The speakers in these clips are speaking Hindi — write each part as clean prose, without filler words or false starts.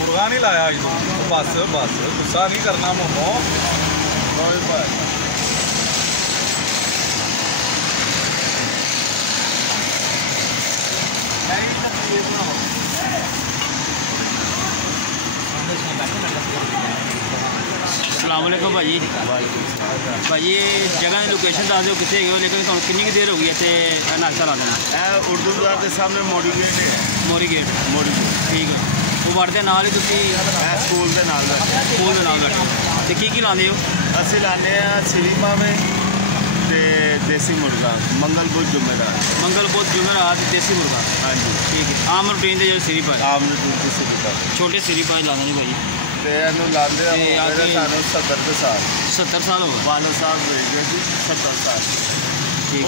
मुर्गा नहीं लाया बस बस गुस्सा नहीं करना मोमो। अस्सलाम वालेकुम भाजी। भाजी जगह की लोकेशन दस दो कितने हो, लेकिन कितनी की देर हो गई इतने नाश्ता ला देना? उर्दू बाजार के सामने मोड़ी गेट है। मोरी गेट ठीक है। वो बढ़ते नाल ही स्कूल के नाल स्कूल के नाल बैठे तो की लाते हो? असं लाने श्री मावे ते देसी मुर्गा मंगल बुध जुमेरात। मंगल बुध जुमेरात देसी मुर्गा। हाँ जी ठीक है। आम रूटीन के जो सिरी पाए आम रूटीन के सिरी पाए छोटे सिरी पाए लाते नहीं भाजी ते लाते सानू 70 साल 70 साल हो गए। वाला साहब भेज गए थे 70 साल।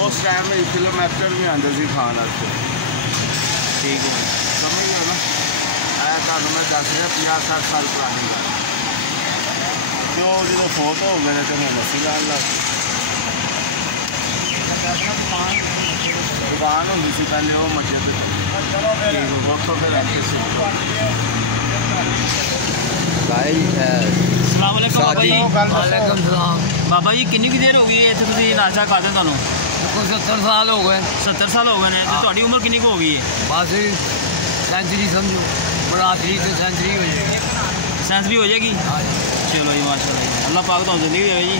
उस टाइम में फिल्म एक्टर भी आते थे खान वास्ते। ठीक है समझ गया ना? आया था मैं दस 50-60 साल पुरानी गल जो जो फोटो हो गए तो मैं मसी लान लग दुकान होती सी पहले वो मस्जिद उतो फिर अस्सलाम वालेकुम बाबा जी। वालेकुम सलाम। बाबा जी कितनी की देर हो गई है इतने तुम नाश्ता खाते थानू? 70 साल हो गए। 70 साल हो गए हैं तो तुम्हारी उम्र कितनी हो गई है? बस सेंचुरी समझो बढ़ाती तो सेंचुरी हो जाएगी। सेंचुरी हो जाएगी। चलो जी माशाल्लाह अल्लाह पाक तो जिंदगी देवे जी।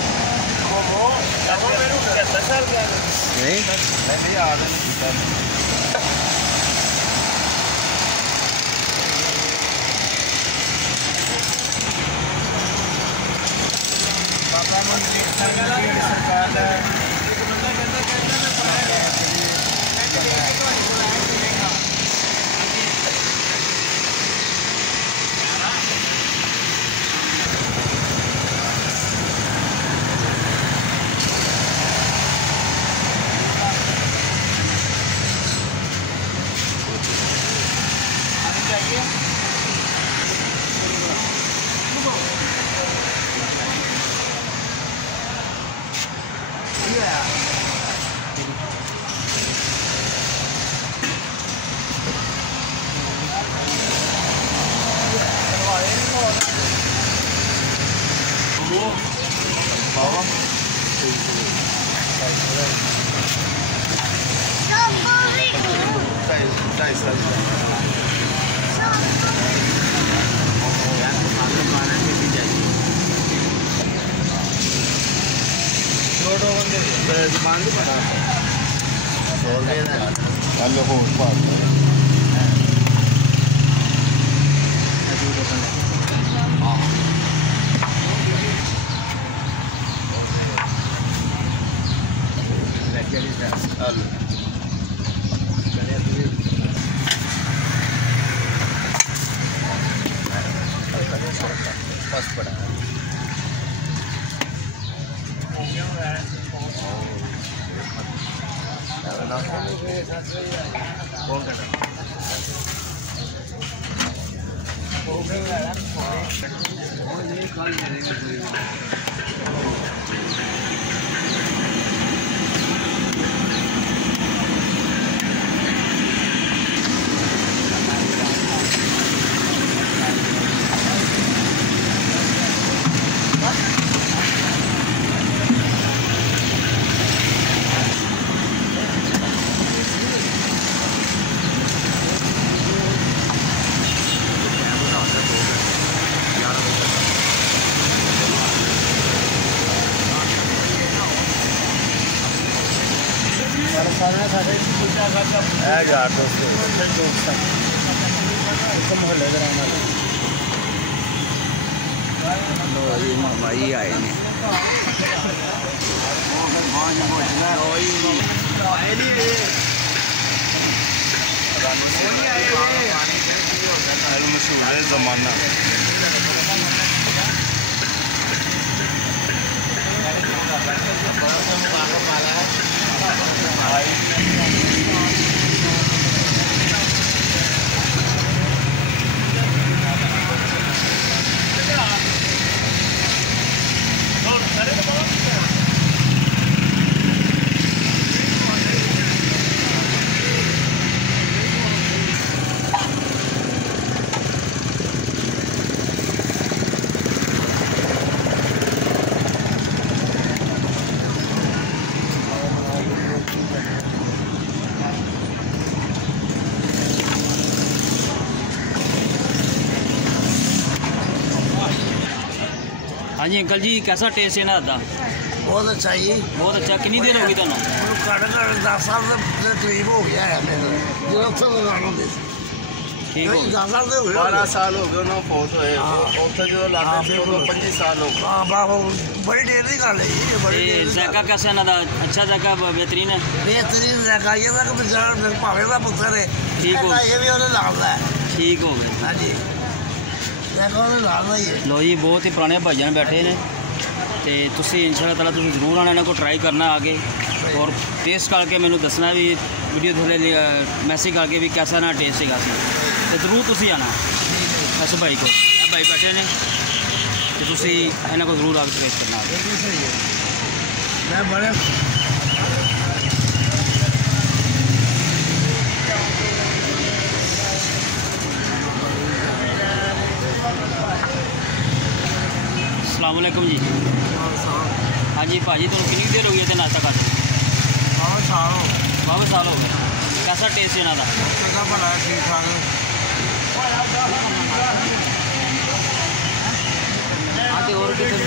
यार दोस्तों मोहल्ले मामा जी आए ने मशहूर है जमाना। हाँ जी अंकल जी, कैसा टेस्ट है इन्हों का? बहुत अच्छा जी। बहुत अच्छा। कितनी देर होगी तुहानू? घट 10 साल के करीब हो गया है मेरे जो उत्थे दुकान होती सी। ठीक हो 10 साल तो हो गए। 12 साल हो गए उन्होंने फोत होए। उत्थे जो लाते थे उਦੋਂ 25 साल हो गए। हाँ बाबू बड़ी देर की गल है जी, बड़ी ते देर की जायका गल। कैसा इन्हों का? अच्छा जायका, बेहतरीन है? बेहतरीन जायका ये था कि बेचारा मेरे भावे का पुत्र है। ठीक हो। ये भी उन्हें लाल है। ठीक हो गए। हाँ जी जायका उन्हें लाल ही है। लो जी, बहुत ही पुराने भाईजान बैठे ने ते तुसी इंशाअल्लाह ताला तुसी जरूर आना, इन्हों को ट्राई करना आगे और टेस्ट करके मैंने दसना भी, वीडियो थोड़े मैसेज करके भी कैसा ना टेस्ट है। तो जरूर तुसी आना इस भाई को। भाई बैठे ने तो तुसी इन्हों को जरूर आगे टेस्ट करना। बिल्कुल सही है। मैं बड़े अस्सलाम वालेकुम जी। हाँ जी भाजी, तुम कितनी देर हो गई है नाश्ता करते? बहुत साल हो गए। कैसा टेस्ट है इन्हों का? बड़ा ठीक ठाक। हाँ तो और कितने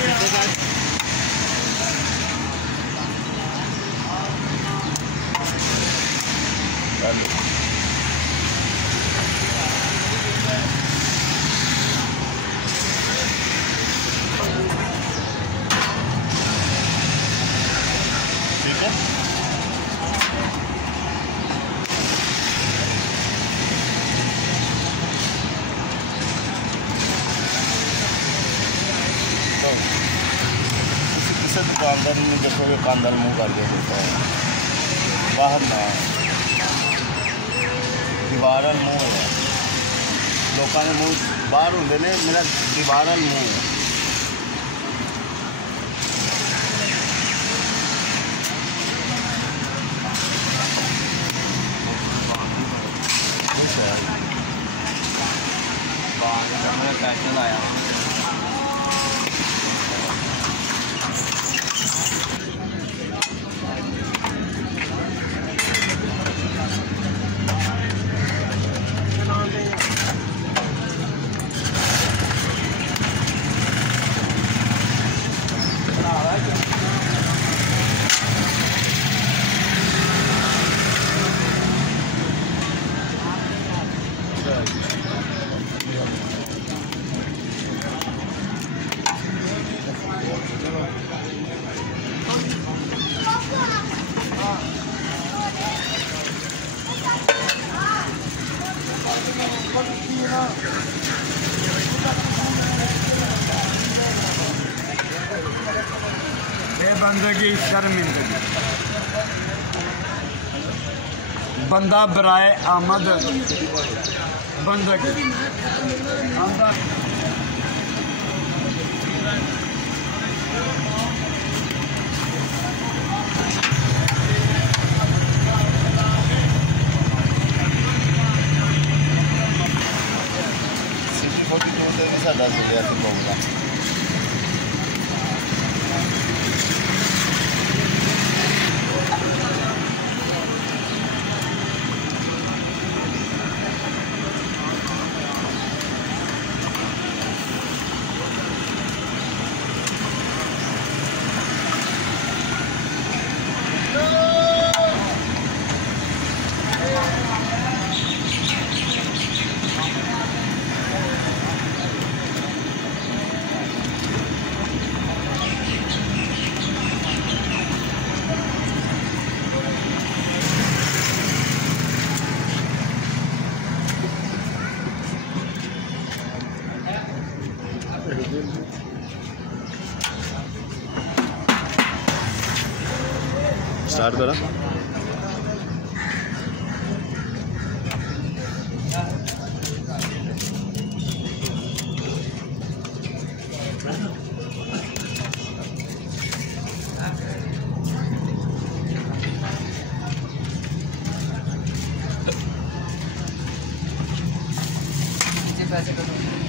ठीक है। किसी दुकानदार ने देखो दुकानदार मुँह करके देता है बाहर ना दीवार मुँह है लोगों के मुँह बाहर होंगे ने मेरा दीवार मुँह है। पैसे लाया बेबंदगी शर्मिंदगी बंदा बराए आमद बंदगी सिटी 42 ਤੇ ਵੀ ਸਾਡਾ ਸੀਗਾ ਸੀ ਬੋਗਲਾ। स्टार्ट करा। पैसे